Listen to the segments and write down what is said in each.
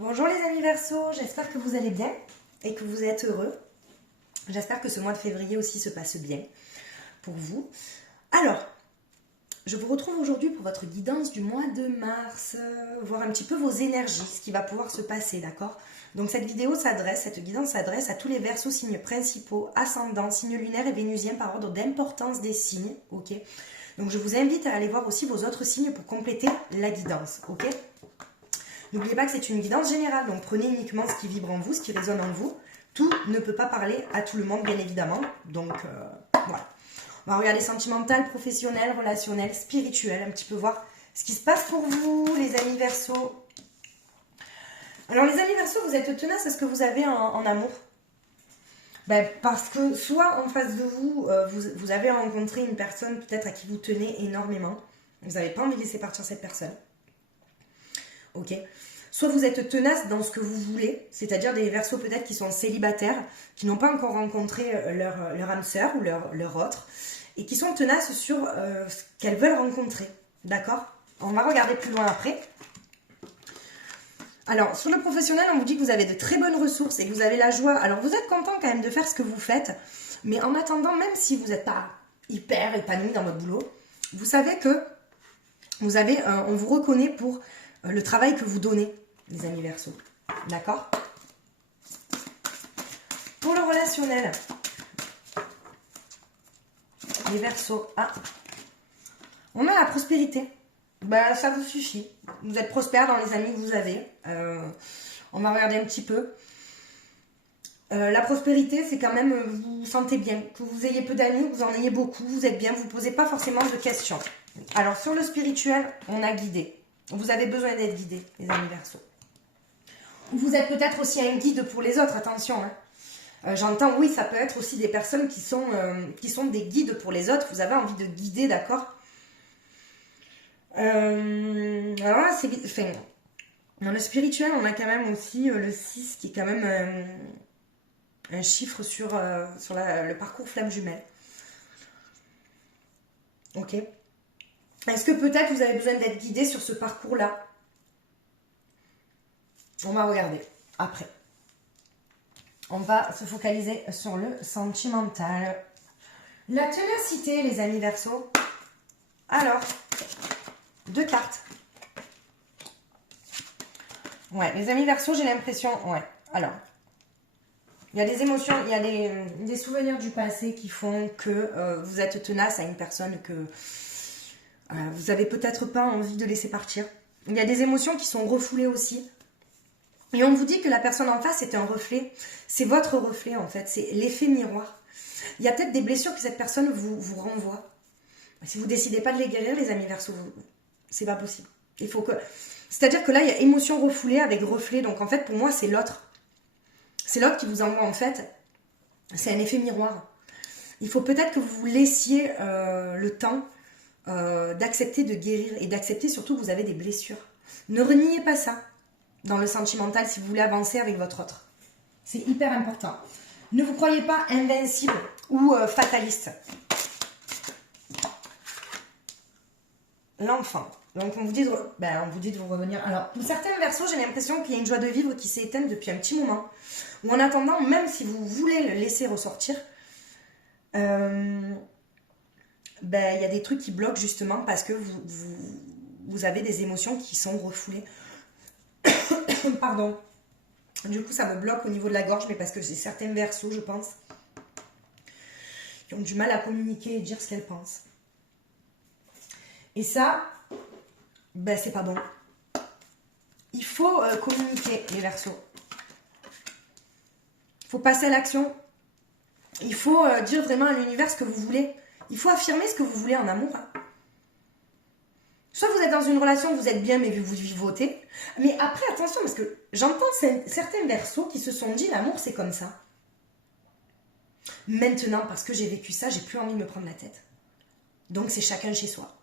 Bonjour les amis Verseaux, j'espère que vous allez bien et que vous êtes heureux. J'espère que ce mois de février aussi se passe bien pour vous. Alors, je vous retrouve aujourd'hui pour votre guidance du mois de mars, voir un petit peu vos énergies, ce qui va pouvoir se passer, d'accord? Donc cette guidance s'adresse à tous les Verseaux, signes principaux, ascendants, signes lunaires et vénusiens par ordre d'importance des signes, ok? Donc je vous invite à aller voir aussi vos autres signes pour compléter la guidance, ok? N'oubliez pas que c'est une guidance générale, donc prenez uniquement ce qui vibre en vous, ce qui résonne en vous. Tout ne peut pas parler à tout le monde, bien évidemment. Donc, voilà. On va regarder sentimental, professionnel, relationnel, spirituel, un petit peu voir ce qui se passe pour vous, les amis Verseaux. Alors, les amis Verseaux, vous êtes tenaces à ce que vous avez en amour. Ben, parce que soit en face de vous, vous avez rencontré une personne peut-être à qui vous tenez énormément. Vous n'avez pas envie de laisser partir cette personne. Ok. Soit vous êtes tenace dans ce que vous voulez, c'est-à-dire des Verseaux peut-être qui sont célibataires, qui n'ont pas encore rencontré leur âme sœur ou leur autre, et qui sont tenaces sur ce qu'elles veulent rencontrer. D'accord? On va regarder plus loin après. Alors, sur le professionnel, on vous dit que vous avez de très bonnes ressources et que vous avez la joie. Alors, vous êtes content quand même de faire ce que vous faites, mais en attendant, même si vous n'êtes pas hyper épanoui dans votre boulot, vous savez que vous avez, on vous reconnaît pour le travail que vous donnez, les amis Verseaux. D'accord? Pour le relationnel, les Verseaux, on a la prospérité. Bah, ça vous suffit. Vous êtes prospère dans les amis que vous avez. On va regarder un petit peu. La prospérité, c'est quand même, vous vous sentez bien. Que vous ayez peu d'amis, que vous en ayez beaucoup, vous êtes bien, vous ne posez pas forcément de questions. Alors, sur le spirituel, on a guidé. Vous avez besoin d'être guidé, les amis Verseaux. Vous êtes peut-être aussi un guide pour les autres, attention. J'entends, oui, ça peut être aussi des personnes qui sont des guides pour les autres. Vous avez envie de guider, d'accord? Alors là, dans le spirituel, on a quand même aussi le 6 qui est quand même un chiffre sur le parcours flamme jumelle. Ok. Est-ce que peut-être vous avez besoin d'être guidé sur ce parcours-là? On va regarder après. On va se focaliser sur le sentimental. La ténacité, les amis Verseaux. Alors, 2 cartes. Ouais, les amis Verseaux, j'ai l'impression... Ouais, alors... Il y a des émotions, il y a des souvenirs du passé qui font que vous êtes tenace à une personne que vous avez peut-être pas envie de laisser partir. Il y a des émotions qui sont refoulées aussi. Et on vous dit que la personne en face est un reflet. C'est votre reflet en fait, c'est l'effet miroir. Il y a peut-être des blessures que cette personne vous renvoie. Si vous décidez pas de les guérir, les amis Verseaux, c'est pas possible. Il faut que... C'est-à-dire que là, il y a émotion refoulée avec reflet. Donc en fait, pour moi, c'est l'autre. C'est l'autre qui vous envoie en fait. C'est un effet miroir. Il faut peut-être que vous vous laissiez le temps d'accepter de guérir et d'accepter surtout que vous avez des blessures. Ne reniez pas ça dans le sentimental si vous voulez avancer avec votre autre. C'est hyper important. Ne vous croyez pas invincible ou fataliste. L'enfant. Donc on vous dit de vous revenir. Alors pour certains Verseaux, j'ai l'impression qu'il y a une joie de vivre qui s'est éteinte depuis un petit moment. Ou en attendant, même si vous voulez le laisser ressortir, il y a des trucs qui bloquent justement parce que vous avez des émotions qui sont refoulées. Pardon. Du coup, ça me bloque au niveau de la gorge, mais parce que j'ai certains Verseaux, je pense, qui ont du mal à communiquer et dire ce qu'elles pensent. Et ça, c'est pas bon. Il faut communiquer, les Verseaux. Il faut passer à l'action. Il faut dire vraiment à l'univers ce que vous voulez. Il faut affirmer ce que vous voulez en amour. Soit vous êtes dans une relation, vous êtes bien, mais vous vivotez. Mais après, attention, parce que j'entends certains Verseaux qui se sont dit l'amour, c'est comme ça. Maintenant, parce que j'ai vécu ça, j'ai plus envie de me prendre la tête. Donc, c'est chacun chez soi.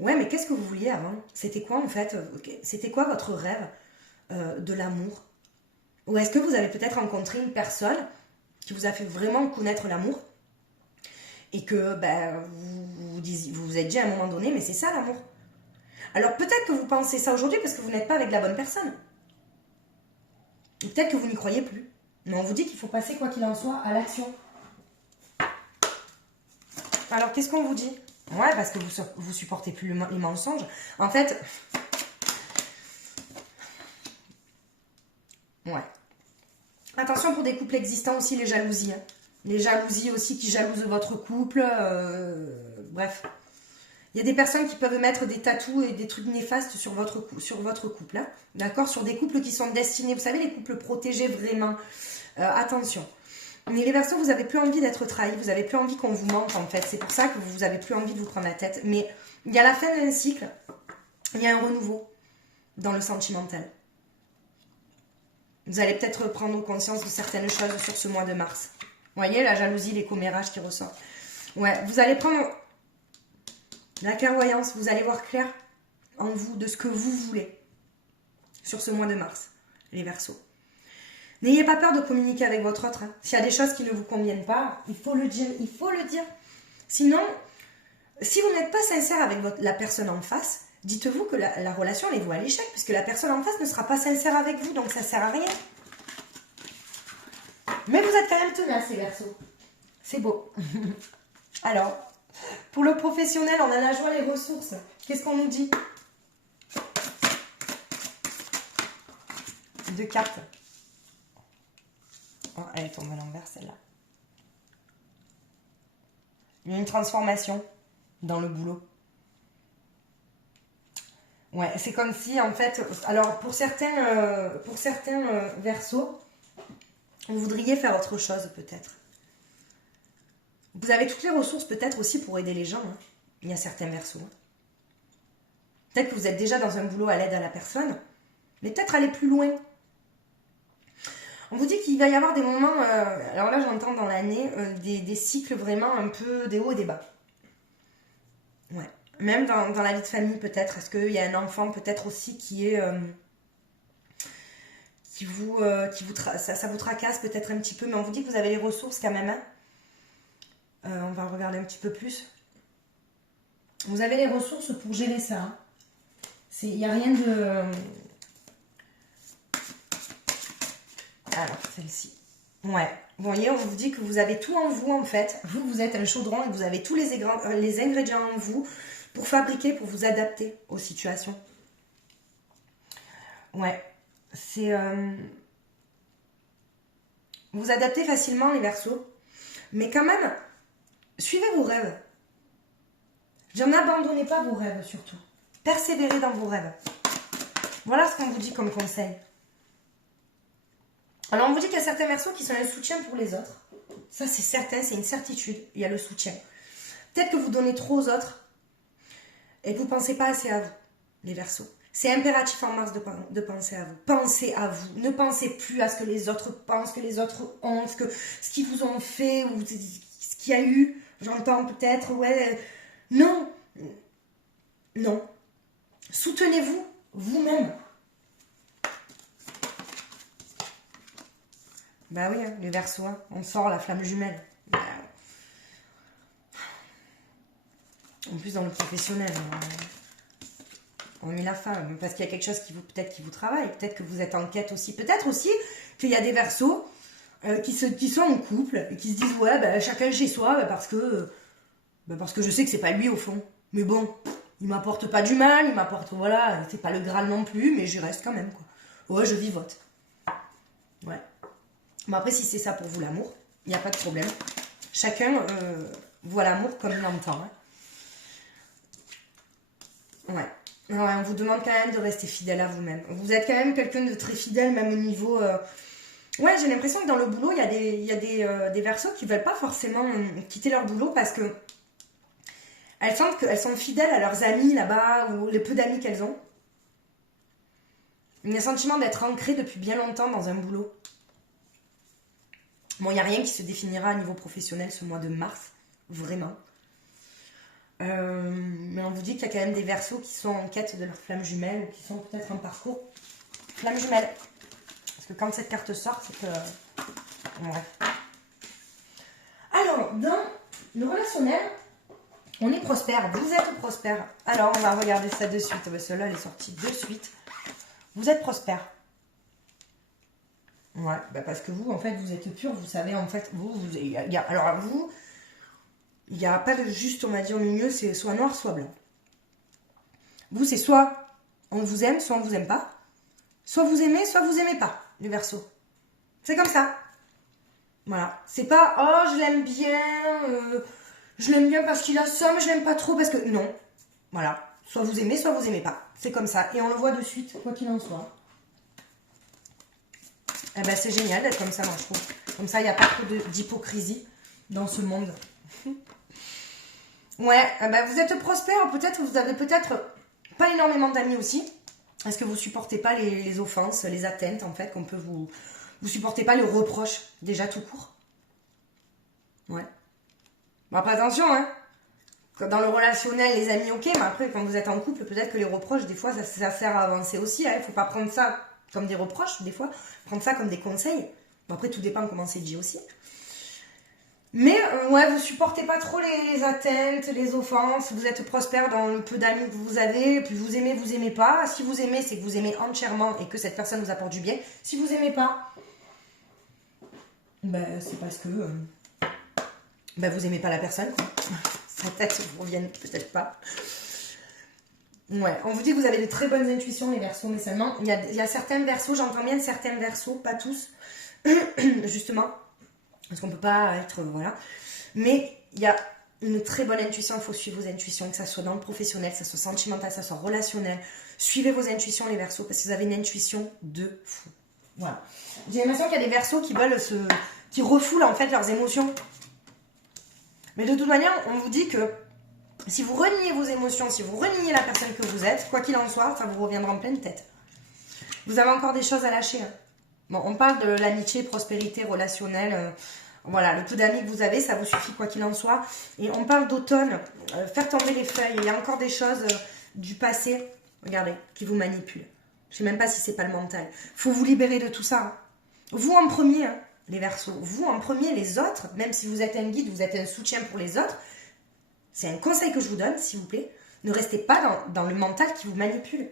Ouais, mais qu'est-ce que vous vouliez avant? C'était quoi en fait? C'était quoi votre rêve de l'amour? Ou est-ce que vous avez peut-être rencontré une personne qui vous a fait vraiment connaître l'amour et que vous vous êtes dit à un moment donné, mais c'est ça l'amour. Alors peut-être que vous pensez ça aujourd'hui parce que vous n'êtes pas avec la bonne personne. Ou peut-être que vous n'y croyez plus. Mais on vous dit qu'il faut passer, quoi qu'il en soit, à l'action. Alors qu'est-ce qu'on vous dit? Ouais, parce que vous supportez plus les mensonges. En fait... Ouais. Attention pour des couples existants aussi, les jalousies. Hein. Les jalousies aussi qui jalousent votre couple. Bref. Il y a des personnes qui peuvent mettre des tatous et des trucs néfastes sur votre couple. Hein. D'accord? Sur des couples qui sont destinés, vous savez, les couples protégés vraiment. Attention. Mais les Verseaux, vous n'avez plus envie d'être trahis. Vous n'avez plus envie qu'on vous mente, en fait. C'est pour ça que vous n'avez plus envie de vous prendre la tête. Mais il y a la fin d'un cycle. Il y a un renouveau dans le sentimental. Vous allez peut-être prendre conscience de certaines choses sur ce mois de mars. Vous voyez, la jalousie, les commérages qui ressortent. Ouais, vous allez prendre la clairvoyance. Vous allez voir clair en vous de ce que vous voulez sur ce mois de mars, les Verseaux. N'ayez pas peur de communiquer avec votre autre. Hein. S'il y a des choses qui ne vous conviennent pas, il faut le dire. Il faut le dire. Sinon, si vous n'êtes pas sincère avec la personne en face, dites-vous que la relation elle est vouée à l'échec, puisque la personne en face ne sera pas sincère avec vous, donc ça ne sert à rien. Mais vous êtes quand même tenaces, ces Verseaux. C'est beau. Alors, pour le professionnel, on a la joie, les ressources. Qu'est-ce qu'on nous dit? 2 cartes. Oh, elle tombe à l'envers, celle-là. Il y a une transformation dans le boulot. Ouais, c'est comme si, en fait... Alors, pour certains Verseaux, vous voudriez faire autre chose, peut-être. Vous avez toutes les ressources, peut-être, aussi pour aider les gens. Hein. Il y a certains Verseaux. Hein. Peut-être que vous êtes déjà dans un boulot à l'aide à la personne, mais peut-être aller plus loin. On vous dit qu'il va y avoir des moments, alors là j'entends dans l'année, des cycles vraiment un peu des hauts et des bas. Ouais. Même dans la vie de famille peut-être. Est-ce qu'il y a un enfant peut-être aussi qui est... ça vous tracasse peut-être un petit peu, mais on vous dit que vous avez les ressources quand même. Hein. On va regarder un petit peu plus. Vous avez les ressources pour gérer ça. Hein. Il n'y a rien de... Alors, celle-ci. Ouais. Vous voyez, on vous dit que vous avez tout en vous, en fait. Vous êtes un chaudron et vous avez tous les ingrédients en vous pour fabriquer, pour vous adapter aux situations. Ouais. C'est... Vous adaptez facilement, les Verseaux. Mais quand même, suivez vos rêves. N'abandonnez pas vos rêves, surtout. Persévérez dans vos rêves. Voilà ce qu'on vous dit comme conseil. Alors, on vous dit qu'il y a certains Verseaux qui sont un soutien pour les autres. Ça, c'est certain, c'est une certitude. Il y a le soutien. Peut-être que vous donnez trop aux autres et que vous ne pensez pas assez à vous, les Verseaux. C'est impératif en mars de penser à vous. Pensez à vous. Ne pensez plus à ce que les autres pensent, que les autres ont, ce qu'ils vous ont fait ou ce qu'il y a eu. J'entends peut-être, ouais. Non. Non. Soutenez-vous vous-même. Bah oui, hein, les Verseaux, hein, on sort la flamme jumelle. En plus, dans le professionnel, on met la femme. Parce qu'il y a quelque chose peut-être qui vous travaille. Peut-être que vous êtes en quête aussi. Peut-être aussi qu'il y a des Verseaux qui sont en couple et qui se disent ouais, bah, chacun chez soi parce que je sais que c'est pas lui au fond. Mais bon, il m'apporte pas du mal, il m'apporte, voilà, c'est pas le Graal non plus, mais j'y reste quand même, quoi. Ouais, je vivote. Ouais. Mais après, si c'est ça pour vous l'amour, il n'y a pas de problème. Chacun voit l'amour comme il l'entend. Hein. Ouais. Ouais. On vous demande quand même de rester fidèle à vous-même. Vous êtes quand même quelqu'un de très fidèle, même au niveau... Ouais, j'ai l'impression que dans le boulot, il y a des Verseaux qui ne veulent pas forcément quitter leur boulot parce que elles sentent qu'elles sont fidèles à leurs amis là-bas ou les peu d'amis qu'elles ont. Il y a un sentiment d'être ancré depuis bien longtemps dans un boulot. Bon, il n'y a rien qui se définira à niveau professionnel ce mois de mars, vraiment. Mais on vous dit qu'il y a quand même des Verseaux qui sont en quête de leur flamme jumelle ou qui sont peut-être en parcours flamme jumelle. Parce que quand cette carte sort, c'est que... Bref. Alors, dans le relationnel, On est prospère, vous êtes prospère. Alors, on va regarder ça de suite. Celle-là, elle est sortie de suite. Vous êtes prospère. Ouais, bah parce que vous, en fait, vous êtes pur. Vous savez, en fait, alors, vous, il n'y a pas de juste, on m'a dit, au milieu. C'est soit noir, soit blanc. Vous, c'est soit on vous aime, soit on vous aime pas. Soit vous aimez pas, les Verseaux. C'est comme ça. Voilà. C'est pas, oh, je l'aime bien parce qu'il a ça, mais je l'aime pas trop parce que... Non. Voilà. Soit vous aimez pas. C'est comme ça. Et on le voit de suite, quoi qu'il en soit. Eh ben, c'est génial d'être comme ça, moi, je trouve. Comme ça, il n'y a pas trop d'hypocrisie dans ce monde. Ouais, eh ben, vous êtes prospère. Peut-être, vous avez peut-être pas énormément d'amis aussi. Est-ce que vous supportez pas les offenses, les atteintes, en fait, qu'on peut vous... Vous supportez pas les reproches, déjà tout court? Ouais. Bon, après, attention, hein. Dans le relationnel, les amis, ok, mais après, quand vous êtes en couple, peut-être que les reproches, des fois, ça sert à avancer aussi. Il ne faut pas prendre ça comme des reproches, des fois. Prendre ça comme des conseils. Bon, après, tout dépend comment c'est dit aussi. Mais, ouais, vous supportez pas trop les atteintes, les offenses. Vous êtes prospère dans le peu d'amis que vous avez. Et puis, vous aimez pas. Si vous aimez, c'est que vous aimez entièrement et que cette personne vous apporte du bien. Si vous aimez pas, ben, c'est parce que ben, vous aimez pas la personne, quoi. Sa tête vous revienne peut-être pas. Ouais, on vous dit que vous avez de très bonnes intuitions, les Verseaux, mais seulement, il y a certains Verseaux, j'entends bien certains Verseaux, pas tous, justement, parce qu'on peut pas être, voilà. Mais il y a une très bonne intuition, il faut suivre vos intuitions, que ça soit dans le professionnel, que ça soit sentimental, que ça soit relationnel. Suivez vos intuitions, les Verseaux, parce que vous avez une intuition de fou. Voilà. J'ai l'impression qu'il y a des Verseaux qui veulent qui refoulent en fait leurs émotions. Mais de toute manière, on vous dit que si vous reniez vos émotions, si vous reniez la personne que vous êtes, quoi qu'il en soit, ça vous reviendra en pleine tête. Vous avez encore des choses à lâcher. Hein. Bon, on parle de l'amitié, prospérité relationnelle. Voilà, le peu d'amis que vous avez, ça vous suffit quoi qu'il en soit. Et on parle d'automne, faire tomber les feuilles. Il y a encore des choses du passé, regardez, qui vous manipulent. Je ne sais même pas si c'est pas le mental. Il faut vous libérer de tout ça. Hein. Vous en premier, hein, les Verseaux. Vous en premier, les autres, même si vous êtes un guide, vous êtes un soutien pour les autres. C'est un conseil que je vous donne, s'il vous plaît. Ne restez pas dans le mental qui vous manipule.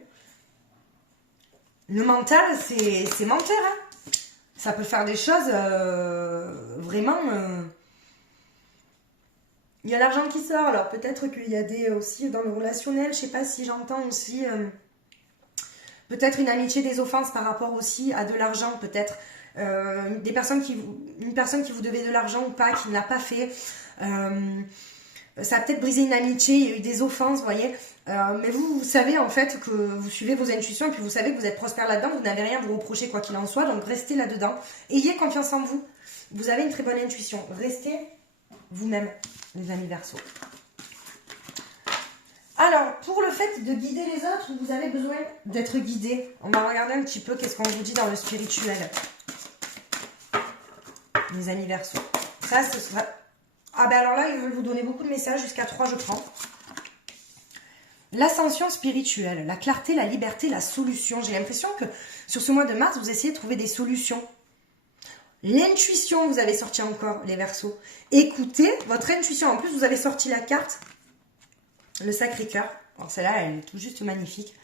Le mental, c'est mentir. Hein. Ça peut faire des choses vraiment... Il y a l'argent qui sort. Alors peut-être qu'il y a des aussi dans le relationnel. Je ne sais pas si j'entends aussi... peut-être une amitié des offenses par rapport aussi à de l'argent. Peut-être une personne qui vous devait de l'argent ou pas, qui ne l'a pas fait. Ça a peut-être brisé une amitié, il y a eu des offenses, vous voyez. Mais vous savez en fait que vous suivez vos intuitions et puis vous savez que vous êtes prospère là-dedans, vous n'avez rien à vous reprocher quoi qu'il en soit, donc restez là-dedans. Ayez confiance en vous. Vous avez une très bonne intuition. Restez vous-même, les amis Verseaux. Alors, pour le fait de guider les autres, vous avez besoin d'être guidé. On va regarder un petit peu qu'est-ce qu'on vous dit dans le spirituel. Les amis Verseaux. Ça, ce sera... Ah ben alors là, ils veulent vous donner beaucoup de messages, jusqu'à 3 je prends. L'ascension spirituelle, la clarté, la liberté, la solution. J'ai l'impression que sur ce mois de mars, vous essayez de trouver des solutions. L'intuition, vous avez sorti encore, les Verseaux. Écoutez votre intuition. En plus, vous avez sorti la carte, le Sacré-Cœur. Alors celle-là, elle est tout juste magnifique.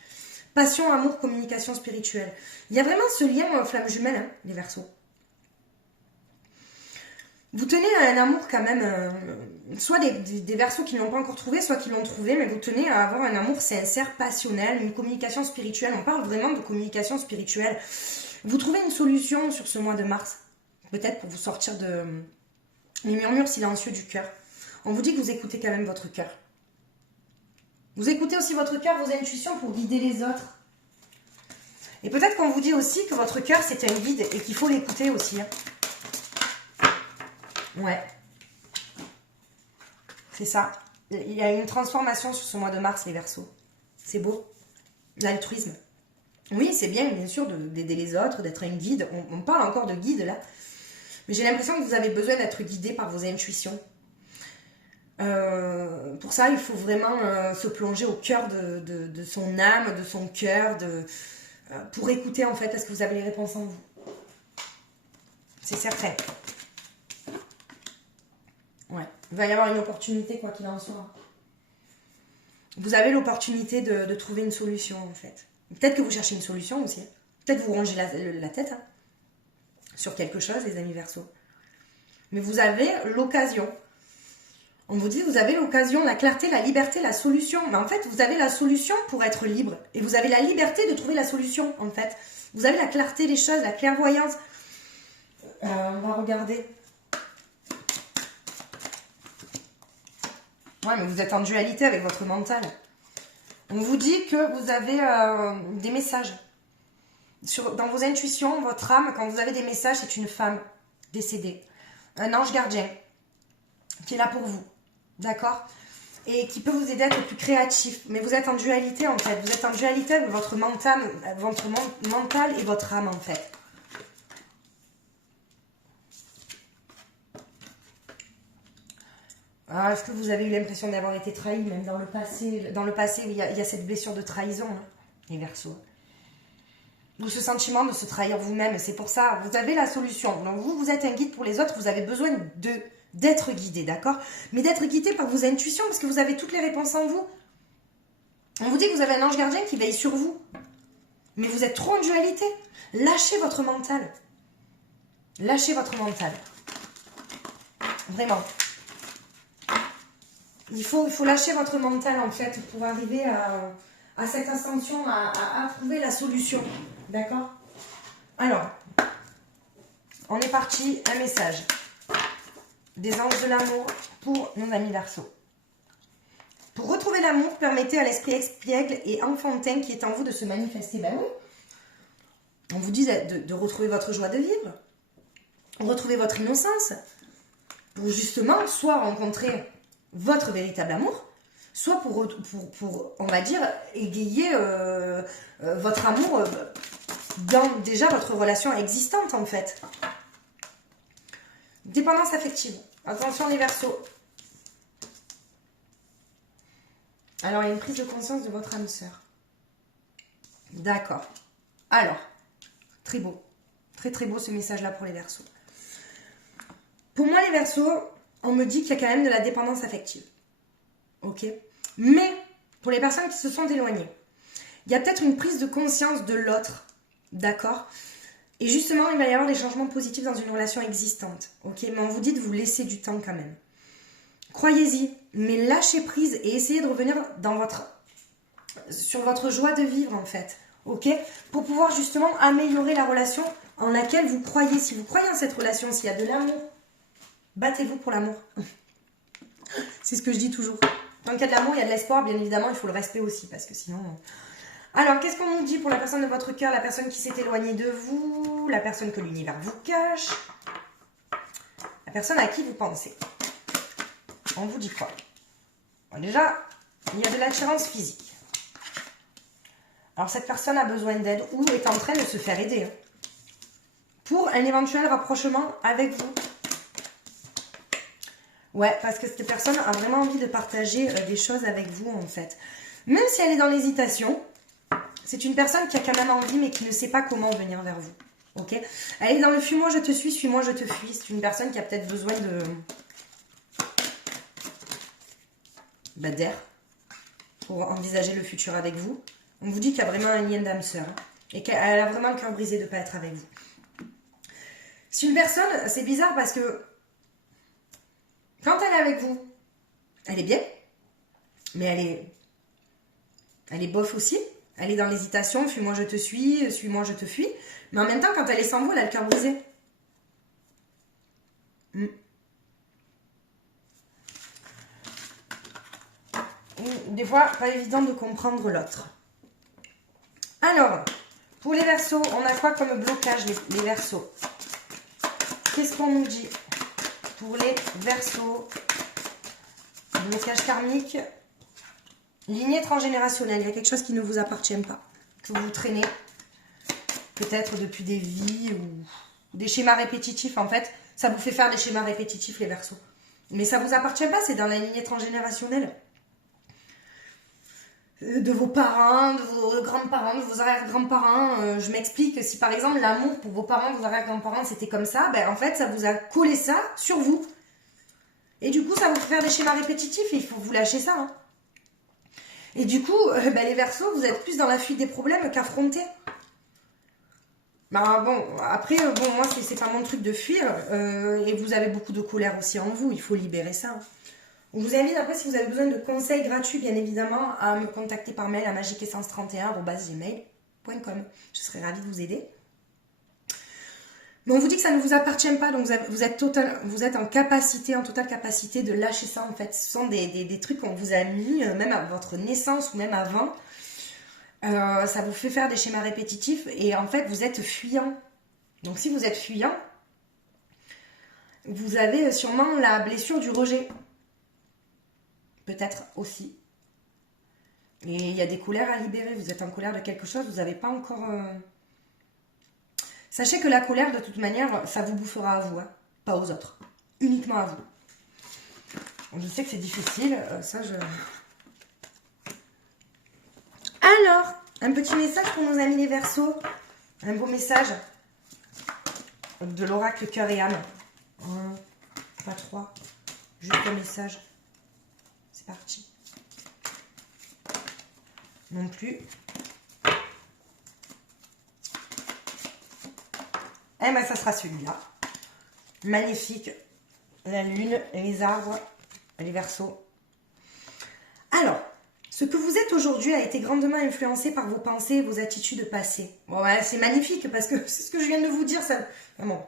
Passion, amour, communication spirituelle. Il y a vraiment ce lien flamme jumelle, hein, les Verseaux. Vous tenez à un amour quand même, soit des Verseaux qui ne l'ont pas encore trouvé, soit qui l'ont trouvé, mais vous tenez à avoir un amour sincère, passionnel, une communication spirituelle. On parle vraiment de communication spirituelle. Vous trouvez une solution sur ce mois de mars, peut-être pour vous sortir de les murmures silencieux du cœur. On vous dit que vous écoutez quand même votre cœur. Vous écoutez aussi votre cœur, vos intuitions pour guider les autres. Et peut-être qu'on vous dit aussi que votre cœur c'est un guide et qu'il faut l'écouter aussi. Hein. Ouais. C'est ça. Il y a une transformation sur ce mois de mars, les Verseaux. C'est beau. L'altruisme. Oui, c'est bien sûr, d'aider les autres, d'être un guide. On parle encore de guide, là. Mais j'ai l'impression que vous avez besoin d'être guidé par vos intuitions. Pour ça, il faut vraiment se plonger au cœur de son âme, de son cœur, pour écouter, en fait, parce que vous avez les réponses en vous. C'est certain. Ouais, il va y avoir une opportunité, quoi qu'il en soit. vous avez l'opportunité de trouver une solution, en fait. Peut-être que vous cherchez une solution aussi. Peut-être vous rongez la tête hein, sur quelque chose, les amis Verseaux. Mais vous avez l'occasion. On vous dit, vous avez l'occasion, la clarté, la liberté, la solution. Mais en fait, vous avez la solution pour être libre. Et vous avez la liberté de trouver la solution, en fait. Vous avez la clarté des choses, la clairvoyance. On va regarder. Ouais, mais vous êtes en dualité avec votre mental. On vous dit que vous avez des messages. Dans vos intuitions, votre âme, quand vous avez des messages, c'est une femme décédée. Un ange gardien qui est là pour vous. D'accord? Et qui peut vous aider à être plus créatif. Mais vous êtes en dualité, en fait. Vous êtes en dualité avec votre mental et votre âme, en fait. Alors, est-ce que vous avez eu l'impression d'avoir été trahi, même dans le passé? Dans le passé, il y a cette blessure de trahison, hein, les Verseaux. Ou ce sentiment de se trahir vous-même. C'est pour ça, vous avez la solution. Donc, vous êtes un guide pour les autres. Vous avez besoin d'être guidé, d'accord? Mais d'être guidé par vos intuitions, parce que vous avez toutes les réponses en vous. On vous dit que vous avez un ange gardien qui veille sur vous. Mais vous êtes trop en dualité. Lâchez votre mental. Lâchez votre mental. Vraiment. Il faut lâcher votre mental, en fait, pour arriver à cette ascension, à trouver la solution. D'accord? Alors, on est parti. Un message des anges de l'amour pour nos amis Verseaux. Pour retrouver l'amour, permettez à l'esprit espiègle et enfantin qui est en vous de se manifester. Ben oui. On vous dit de retrouver votre joie de vivre, retrouver votre innocence, pour justement soit rencontrer votre véritable amour, soit pour on va dire, égayer votre amour dans déjà votre relation existante, en fait. Dépendance affective. Attention les Verseaux. Alors, il y a une prise de conscience de votre âme sœur. D'accord. Alors, très beau. Très très beau ce message-là pour les Verseaux. Pour moi, les Verseaux, on me dit qu'il y a quand même de la dépendance affective. Ok? Mais, pour les personnes qui se sont éloignées, il y a peut-être une prise de conscience de l'autre. D'accord? Et justement, il va y avoir des changements positifs dans une relation existante. Ok? Mais on vous dit de vous laisser du temps quand même. Croyez-y, mais lâchez prise et essayez de revenir sur votre joie de vivre, en fait. Ok? Pour pouvoir justement améliorer la relation en laquelle vous croyez. Si vous croyez en cette relation, s'il y a de l'amour, battez-vous pour l'amour. C'est ce que je dis toujours. Tant qu'il y a de l'amour, il y a de l'espoir, bien évidemment, il faut le respect aussi, parce que sinon... Alors, qu'est-ce qu'on nous dit pour la personne de votre cœur, la personne qui s'est éloignée de vous, la personne que l'univers vous cache, la personne à qui vous pensez? On vous dit quoi? Bon, déjà, il y a de l'attirance physique. Alors, cette personne a besoin d'aide ou est en train de se faire aider, hein, pour un éventuel rapprochement avec vous. Ouais, parce que cette personne a vraiment envie de partager des choses avec vous, en fait. Même si elle est dans l'hésitation, c'est une personne qui a quand même envie, mais qui ne sait pas comment venir vers vous. Ok? Elle est dans le fuis-moi, je te suis-moi, je te fuis. C'est une personne qui a peut-être besoin d'air pour envisager le futur avec vous. On vous dit qu'il y a vraiment un lien d'âme sœur, hein, et qu'elle a vraiment le cœur brisé de ne pas être avec vous. Si une personne, c'est bizarre parce que quand elle est avec vous, elle est bien, mais elle est bof aussi. Elle est dans l'hésitation, fuis-moi je te suis-moi je te fuis. Mais en même temps, quand elle est sans vous, elle a le cœur brisé. Des fois, pas évident de comprendre l'autre. Alors, pour les Verseaux, on a quoi comme blocage, les Verseaux? Qu'est-ce qu'on nous dit pour les Verseaux? Blocage karmique. Lignée transgénérationnelle, il y a quelque chose qui ne vous appartient pas, que vous traînez, peut-être depuis des vies ou des schémas répétitifs. En fait, ça vous fait faire des schémas répétitifs, les Verseaux. Mais ça ne vous appartient pas, c'est dans la lignée transgénérationnelle. De vos parents, de vos grands-parents, de vos arrière-grands-parents. Je m'explique, si par exemple l'amour pour vos parents, vos arrière-grands-parents, c'était comme ça, ben en fait, ça vous a collé ça sur vous. Et du coup, ça vous fait faire des schémas répétitifs et il faut vous lâcher ça, hein. Et du coup, les Verseaux, vous êtes plus dans la fuite des problèmes qu'affronter. Bah bon, après, moi, c'est pas mon truc de fuir. Et vous avez beaucoup de colère aussi en vous. Il faut libérer ça. On vous invite, après, si vous avez besoin de conseils gratuits, bien évidemment, à me contacter par mail à magiqueessence31@gmail.com. Je serai ravie de vous aider. Mais on vous dit que ça ne vous appartient pas, donc vous êtes en capacité, en totale capacité de lâcher ça en fait. Ce sont des trucs qu'on vous a mis, même à votre naissance ou même avant. Ça vous fait faire des schémas répétitifs et en fait vous êtes fuyant. Donc si vous êtes fuyant, vous avez sûrement la blessure du rejet. Peut-être aussi. Et il y a des colères à libérer. Vous êtes en colère de quelque chose, vous n'avez pas encore... Sachez que la colère, de toute manière, ça vous bouffera à vous, hein, pas aux autres. Uniquement à vous. Je sais que c'est difficile, Alors, un petit message pour nos amis les Verseaux. Un beau message de l'oracle cœur et âme. Pas 3, juste un message. C'est parti. Non plus. Eh ben, ça sera celui-là. Magnifique. La lune, les arbres, les Verseaux. Alors, ce que vous êtes aujourd'hui a été grandement influencé par vos pensées et vos attitudes passées. Bon, ouais, c'est magnifique parce que c'est ce que je viens de vous dire. Ça... Vraiment.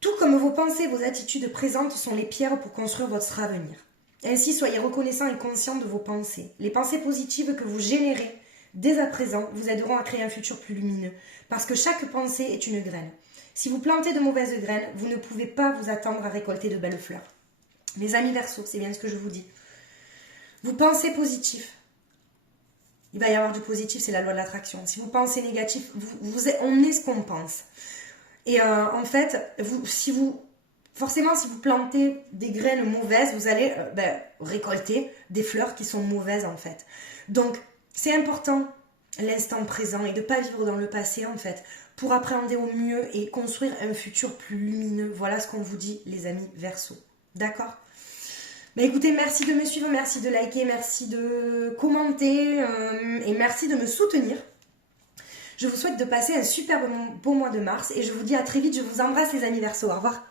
Tout comme vos pensées et vos attitudes présentes sont les pierres pour construire votre avenir. Ainsi, soyez reconnaissants et conscients de vos pensées. Les pensées positives que vous générez dès à présent vous aideront à créer un futur plus lumineux. Parce que chaque pensée est une graine. Si vous plantez de mauvaises graines, vous ne pouvez pas vous attendre à récolter de belles fleurs. Mes amis Verseaux, c'est bien ce que je vous dis. Vous pensez positif. Il va y avoir du positif, c'est la loi de l'attraction. Si vous pensez négatif, on est ce qu'on pense. Et en fait, forcément, si vous plantez des graines mauvaises, vous allez récolter des fleurs qui sont mauvaises en fait. Donc, c'est important l'instant présent et de ne pas vivre dans le passé en fait, pour appréhender au mieux et construire un futur plus lumineux. Voilà ce qu'on vous dit les amis Verseaux. D'accord ? Écoutez, merci de me suivre, merci de liker, merci de commenter et merci de me soutenir. Je vous souhaite de passer un super beau mois de mars et je vous dis à très vite, je vous embrasse les amis Verseaux, au revoir.